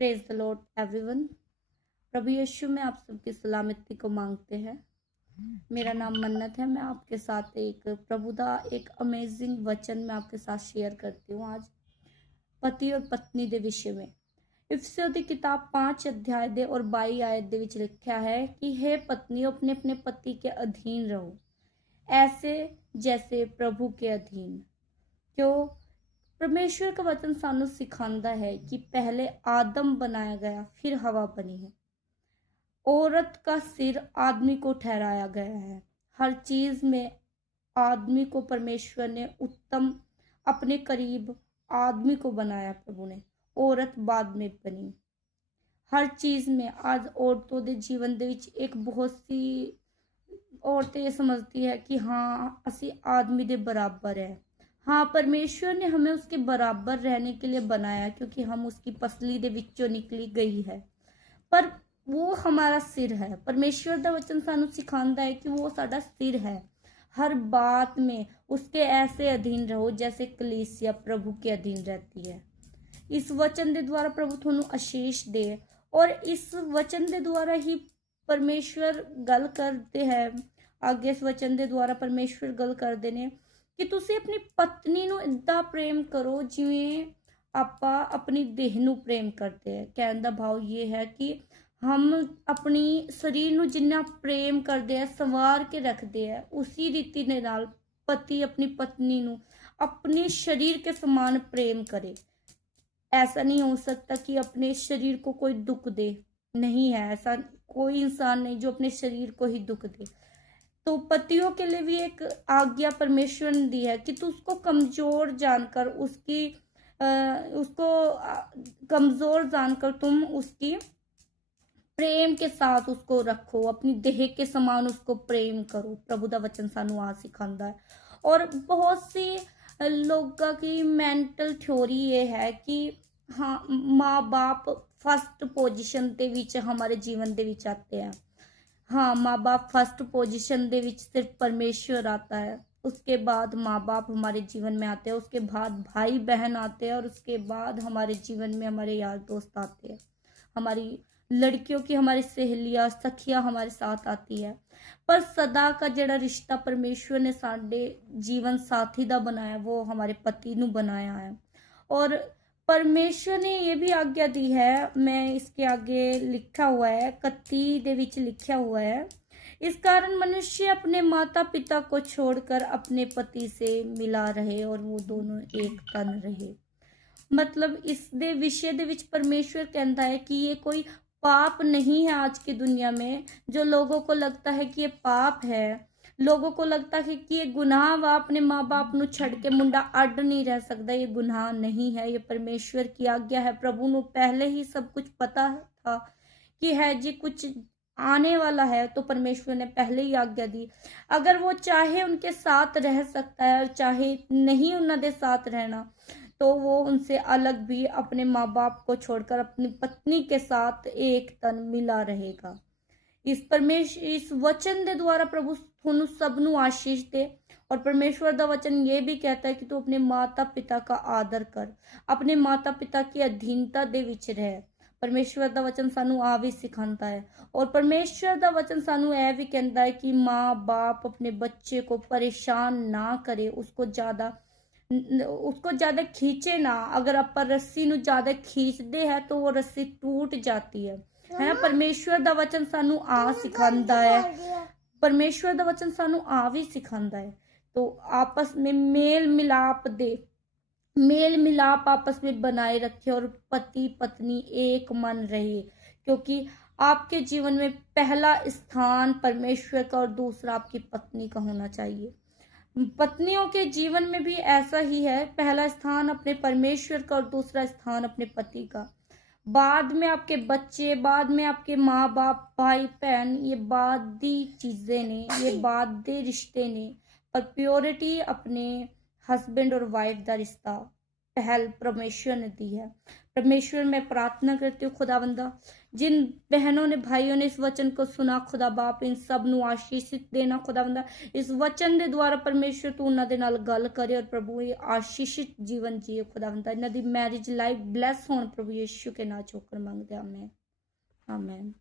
Praise the Lord everyone. प्रभु यीशु में आप सबकी सलामती को मांगते हैं। मेरा नाम मन्नत है। मैं आपके साथ एक अमेजिंग वचन में आपके साथ शेयर करती हूँ आज पति और पत्नी के विषय में। इफिसियों दी किताब 5 अध्याय दे और 22 आयत दे विच लिखा है कि हे पत्नियों अपने अपने पति के अधीन रहो, ऐसे जैसे प्रभु के अधीन। क्यों? परमेश्वर का वचन सानू सिखाता है कि पहले आदम बनाया गया, फिर हवा बनी है। औरत का सिर आदमी को ठहराया गया है। हर चीज में आदमी को परमेश्वर ने उत्तम अपने करीब आदमी को बनाया प्रभु ने। औरत बाद में बनी। हर चीज में आज औरतों के जीवन दे विच एक बहुत सी औरतें ये समझती है कि हाँ असी आदमी के बराबर है। हाँ, परमेश्वर ने हमें उसके बराबर रहने के लिए बनाया क्योंकि हम उसकी पसली दे विचों निकली गई है, पर वो हमारा सिर है। परमेश्वर का वचन सानू सिखाता है कि वो साडा सिर है। हर बात में उसके ऐसे अधीन रहो जैसे कलीसिया प्रभु के अधीन रहती है। इस वचन के द्वारा प्रभु थानू आशीष दे और इस वचन के द्वारा ही परमेश्वर गल करते हैं। आगे इस वचन के द्वारा परमेश्वर गल करते ने कि तुसी अपनी पत्नी नू इदा प्रेम करो जिवें आपां अपनी देह नू प्रेम करते हैं। कहने दा भाव ये है कि हम अपनी शरीर नू जिन्ना प्रेम करते हैं, संवार के रखते हैं, उसी रीति दे नाल पति अपनी पत्नी नू अपने शरीर के समान प्रेम करे। ऐसा नहीं हो सकता कि अपने शरीर को कोई दुख दे। नहीं है, ऐसा कोई इंसान नहीं जो अपने शरीर को ही दुख दे। तो पतियों के लिए भी एक आज्ञा परमेश्वर ने दी है कि तू उसको कमजोर जानकर कमजोर जानकर तुम उसकी प्रेम के साथ उसको रखो, अपनी देह के समान उसको प्रेम करो। प्रभु का वचन सानू आ सिखाता है। और बहुत सी लोगों की मेंटल थ्योरी ये है कि हाँ माँ बाप फर्स्ट पोजीशन के विच हमारे जीवन के विच आते हैं। हाँ, माँ बाप फर्स्ट पोजीशन दे विच सिर्फ परमेश्वर आता है, उसके बाद माँ बाप हमारे जीवन में आते हैं, उसके बाद भाई बहन आते हैं और उसके बाद हमारे जीवन में हमारे यार दोस्त आते हैं। हमारी लड़कियों की हमारी सहेलियां सखियां हमारे साथ आती है। पर सदा का जड़ा रिश्ता परमेश्वर ने साडे जीवन साथी दा बनाया वो हमारे पति नू बनाया है। और परमेश्वर ने ये भी आज्ञा दी है, मैं इसके आगे लिखा हुआ है 31 दे विच लिखा हुआ है, इस कारण मनुष्य अपने माता पिता को छोड़कर अपने पति से मिला रहे और वो दोनों एक तन रहे। मतलब इस दे विषय दे विच परमेश्वर कहता है कि ये कोई पाप नहीं है। आज की दुनिया में जो लोगों को लगता है कि ये पाप है, लोगों को लगता है कि ये गुनाह वा अपने माँ बाप नू छड़ के मुंडा अड नहीं रह सकता, ये गुनाह नहीं है, ये परमेश्वर की आज्ञा है। प्रभु नू पहले ही सब कुछ पता था कि है जी कुछ आने वाला है, तो परमेश्वर ने पहले ही आज्ञा दी। अगर वो चाहे उनके साथ रह सकता है और चाहे नहीं उन्होंने साथ रहना, तो वो उनसे अलग भी अपने माँ बाप को छोड़कर अपनी पत्नी के साथ एक तन मिला रहेगा। इस वचन के द्वारा प्रभु थानू सबनू आशीष दे। और परमेश्वर का वचन ये भी कहता है कि तू अपने माता पिता का आदर कर, अपने माता पिता की अधीनता दे विच रह। परमेश्वर का वचन सानू आ भी सिखाता है। और परमेश्वर का वचन सानू यह भी कहता है कि माँ बाप अपने बच्चे को परेशान ना करे, उसको ज्यादा खींचे ना। अगर आप रस्सी नू ज्यादा खींचते हैं तो वो रस्सी टूट जाती है ना। परमेश्वर का वचन सानू आ सिखाता है, परमेश्वर का वचन सानू आ भी सिखाता है। तो आपस में मेल मिलाप आपस में बनाए रखे और पति पत्नी एक मन रहे, क्योंकि आपके जीवन में पहला स्थान परमेश्वर का और दूसरा आपकी पत्नी का होना चाहिए। पत्नियों के जीवन में भी ऐसा ही है, पहला स्थान अपने परमेश्वर का और दूसरा स्थान अपने पति का। बाद में आपके बच्चे, बाद में आपके माँ बाप, भाई बहन, ये बादी चीजें ने, ये बादी रिश्ते ने। पर प्योरिटी अपने हस्बैंड और वाइफ का रिश्ता पहल परमेश्वर ने दी है। परमेश्वर मैं प्रार्थना करती हूँ खुदावंदा, जिन बहनों ने भाइयों ने इस वचन को सुना खुदा बाप, इन सब ਨੂੰ आशीषित देना खुदावंदा, इस वचन ਦੇ ਦੁਆਰਾ ਪਰਮੇਸ਼ਰ ਤੂੰ ਉਹਨਾਂ ਦੇ ਨਾਲ ਗੱਲ ਕਰੇ ਔਰ ਪ੍ਰਭੂ ਇਹ ਆਸ਼ੀਸ਼ਿਤ ਜੀਵਨ ਜੀਏ खुदावंदा, ਇਹਨਾਂ ਦੀ ਮੈਰਿਜ ਲਾਈਫ ਬਲੈਸ ਹੋਣ ਪ੍ਰਭੂ ਯਿਸੂ ਕੇ ਨਾਂ ਚ ਹੋकर ਮੰਗਦੇ ਆਮੇਨ ਆਮੇਨ।